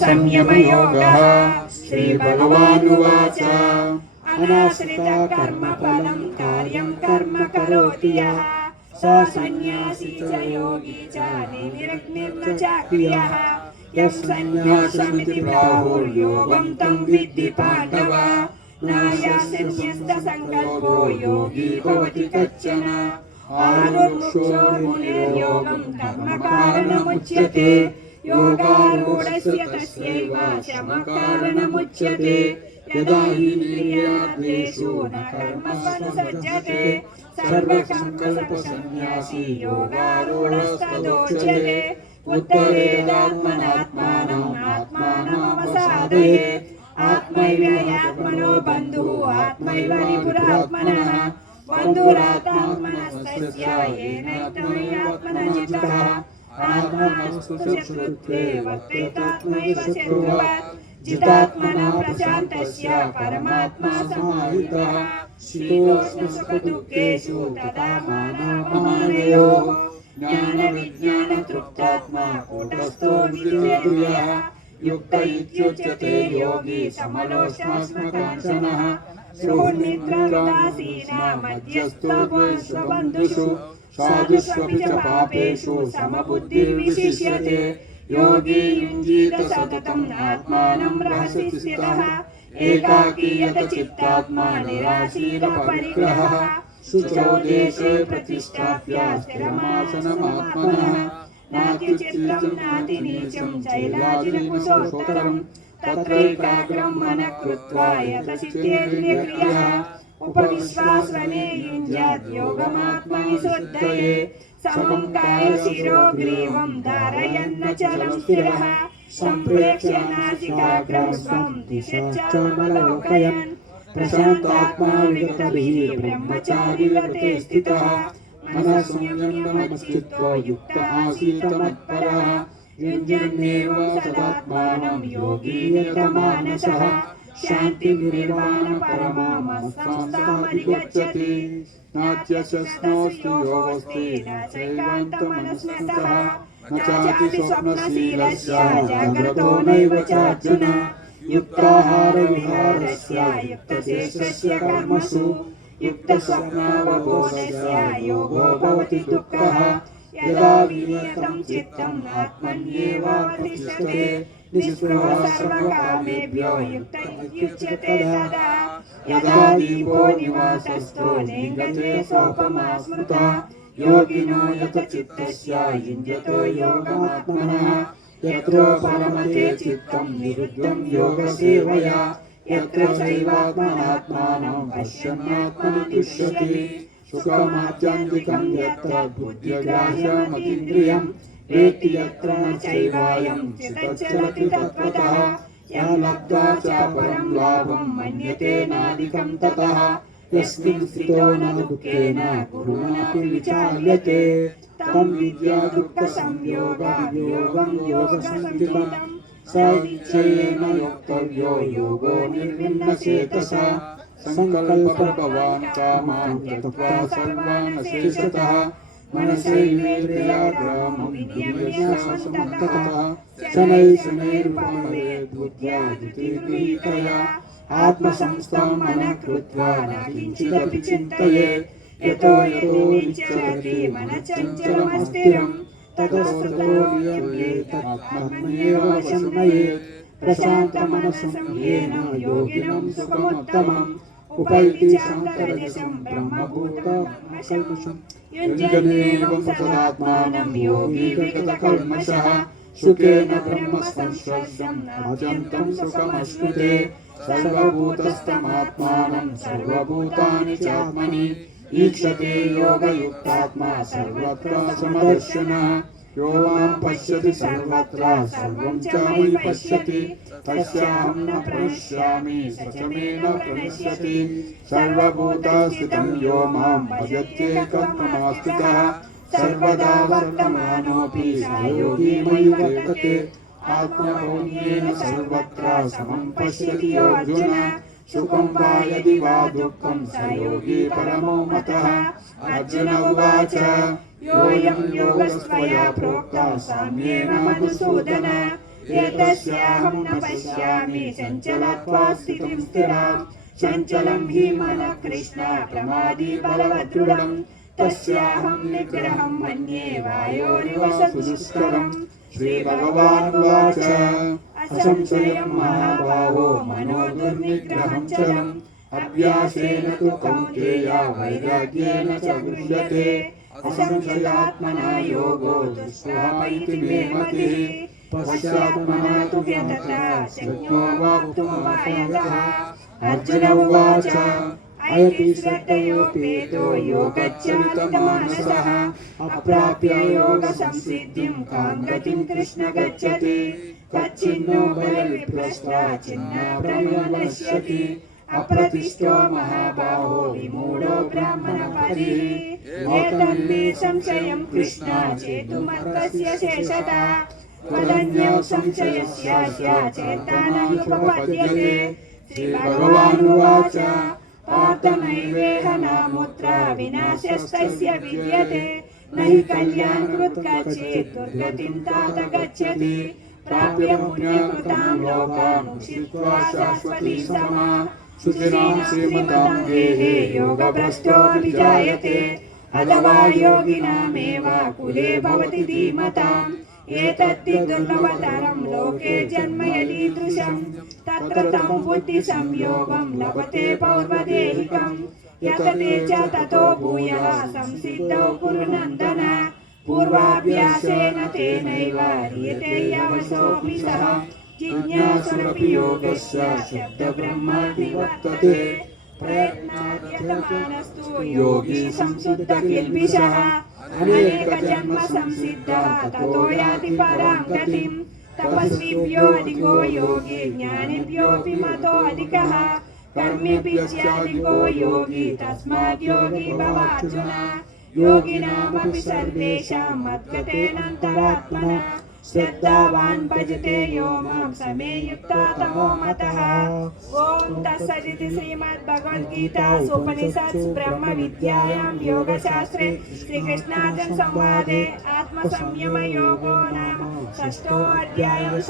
संयमयोगः। श्रीभगवानुवाच अनाश्रितः कर्मफलं कार्यं कर्म करोति यः स सन्न्यासी च योगी च निर्निर्न च क्रियः। यः सन्न्यासमिति प्राहुर्योगं तं विद्धि पाण्डव नायासन्न्यस्तसङ्कल्पो योगी भवति कश्चन। आरुर्मुक्षोर्मुनिर्योगं कर्मकारणमुच्यते योगारूढस्य तस्यैव शमकारणमुच्यते। यदा हि इंद्रियार्थेषु न कर्मसंसज्जते सर्वसंकल्पसन्न्यासी योगारूढस्तदोच्यते। उत्तरेदात्मनात्मानम् आत्मानमवसादयेत् आत्मैवात्मनो बन्धुः आत्मैव रिपुरात्मनः बन्धुरात्मात्मनस्तस्य येनैतमेयात्मनः जितः अनात्मनस्तु शत्रुत्वे वर्तेतात्मैव शत्रुवत् जितात्मना प्रशान्तस्य परमात्मा समाहितः। शीतोष्णसुखदुःखेषु तथा मानापमानयोः ज्ञानविज्ञानतृप्तात्मा कूटस्थो विजितेन्द्रियः। युक्त इत्युच्यते योगी समलोष्णास्मकाञ्चनः सुहृन्मित्रमुदासीनः मध्यस्थो विश्वबन्धुषु साधुष्वपि च पापेषु समबुद्धिर्विशिष्यते। योगी युञ्जीत सततम् आत्मानं रहसि स्थितः एकाकी यतचित्तात्मा निराशीरपरिग्रहः। शुचौ देशे प्रतिष्ठाप्य स्थिरमासनमात्मनः नातिचित्तं नातिनीचं चैलाजिनकुशोत्तरं तत्रैकाग्रं मनः कृत्वा यतचित्तेन्द्रियक्रियः। उपविश्वास्वने युञ्जात् योगमात्मनि शुद्धये समं कायशिरोग्रीवं धारयन्नचलं स्थिरः सम्प्रेक्ष्य नासिकाग्रं स्वं दिशश्चामलोकयन् प्रशान्तात्मा विगतभिः ब्रह्मचारी व्रते स्थितः। मनः संयम्यमच्चित्तो युक्त आसीत् मत्परः युञ्जन्नेवं सदात्मानं योगी यतमानसः शान्तिर्निर्वाणपरमामस्तामधिगच्छति। नात्यशस्नोऽस्ति योगस्ति न चैकान्तमनस्नतः न चाति स्वप्नशीलस्य जाग्रतो नैव चार्जुन। युक्ताहारविहारस्य युक्तशेषस्य कर्मसु युक्तस्वप्नावबोधस्य योगो भवति दुःखः। यदा विनियतं चित्तम् आत्मन्येवावतिष्ठते निःस्पृहः सर्वकामेभ्यो युक्त इत्युच्यते तदा। यदा दीपो निवासस्थो नेङ्गते सोपमा स्मृता योगिनो यतचित्तस्य युञ्जतो योगमात्मनः। यत्र परमते चित्तं निरुद्धं योगसेवया यत्र चैवात्मनात्मानं पश्यन्नात्मनि तुष्यति। सुखमात्यन्तिकं यत्र बुद्धिग्राह्यमतीन्द्रियं वेत्ति यत्र न चैवायं चित्तश्चलति तत्त्वतः। यः लब्ध्वा च परं लाभं मन्यते नाधिकं ततः यस्मिन् स्थितो न दुःखेन गुरुणापि विचाल्यते तं विद्या दुःखसंयोगं योगसंज्ञितं स इच्छेन योक्तव्यो योगो निर्विण्णचेतसा। संकल्पप्रभवान् कामान् त्यक्त्वा सर्वान् अशेषतः मनसैवेन्द्रियाग्रामविनियम्य शनैर्भवेत् बुद्ध्या धृतिगृहीतया आत्मसंस्थां मनः कृत्वा न किञ्चिदपि चिन्तयेत्। यतो निश्चरति मनः चञ्चलमस्थिरं ततस्ततो आत्मन्येव वशं नयेत्। प्रशान्तमनसं येन योगिनं सुखमुत्तमम् उपैति शान्तरजसं ब्रह्मभूतमकल्मषम्। युञ्जन्नेवं सदात्मानं योगी विगतकल्मषः सुखेन ब्रह्मसंस्पर्शम् अत्यन्तं सुखमश्नुते। सर्वभूतस्थमात्मानं सर्वभूतानि चात्मनि ईक्षते योगयुक्तात्मा सर्वत्र समदर्शनः। यो मां पश्यति सर्वत्र सर्वं च मयि पश्यति तस्याहं न प्रणश्यामि स च मे न प्रणश्यति। सर्वभूतस्थितं यो मां भजत्येकत्वमास्थितः सर्वदा वर्तमानोऽपि स योगी मयि वर्तते। आत्मभौम्येन सर्वत्र समं पश्यति अर्जुन सुखं वा यदि वा दुःखं स योगी परमो मतः। अर्जुन उवाच योऽयं योगस्त्वया प्रोक्तः साम्येन मधुसूदन एतस्याहं न पश्यामि चञ्चलत्वात् स्थितिं स्थिराम् चञ्चलं हि मनः कृष्ण प्रमादी बलवदृढम् तस्याहं निग्रहं मन्ये वायोरिव दुष्करम् श्रीभगवानुवाच असंशयं महाबाहो मनो दुर्निग्रहं चलम् अभ्यासेन तु कौन्तेय वैराग्येन च गृह्यते असंशयात्मना योगो दुष्प्राप इति मे मतिः पश्चात्मना तु व्यतता शक्यो वाप्तुमुपायतः अर्जुन उवाच ऐति श्रद्धयोपेतो योगच्चरितमानसः अप्राप्य योगसंसिद्धिं कां गतिं कृष्ण गच्छति कच्चिन्नो बलविभ्रष्टा छिन्नाभ्रमनश्यति अप्रतिष्ठो महाबाहो विमूढो ब्राह्मणपदिः एतन्मे संशयं कृष्ण चेतुमर्कस्य शेषतः त्वदन्यो संशयस्यास्य चेतानामुपपद्यते श्रीभगवानुवाच पार्थ नैवेह नामुत्र विनाशस्तस्य विद्यते न हि कल्याणकृत् गच्छेत् दुर्गतिं तात गच्छति प्राप्य पुण्यकृतां लोकान् उषित्वा शाश्वतीं समां शुचिरां श्रीमतां गेहे योगभ्रष्टो विजायते अथवा योगिनामेव कुले भवति धीमताम् एतद्धि दुर्लभतरं लोके जन्म यदीदृशं तत्र तं बुद्धिसंयोगं लभते पौर्वदेहिकं यतते च ततो भूयः संसिद्धौ कुरु नन्दन पूर्वाभ्यासेन तेनैव ह्रियते यवसोऽपि सः जिज्ञासुरपि योगस्य शब्दब्रह्मादिवर्तते प्रयत्नाद्यतमानस्तु योगी संशुद्धकिल्बिषः अनेकजन्म संसिद्धः ततो याति परां गतिं तपस्विभ्यो अधिको योगी ज्ञानिभ्योऽपि मतो अधिकः कर्मिभिश्चाधिको योगी तस्मात् योगी भवार्जुन योगिनामपि सर्वेषां मद्गतेनान्तरात्मना श्रद्धावान् भजते यो मां समे युक्ता तमो मतः ॐ तत्सदिति श्रीमद्भगवद्गीतासु उपनिषत्सु ब्रह्मविद्यायां योगशास्त्रे श्रीकृष्णार्जुन संवादे आत्मसंयमयोगो नाम षष्ठोऽध्यायः।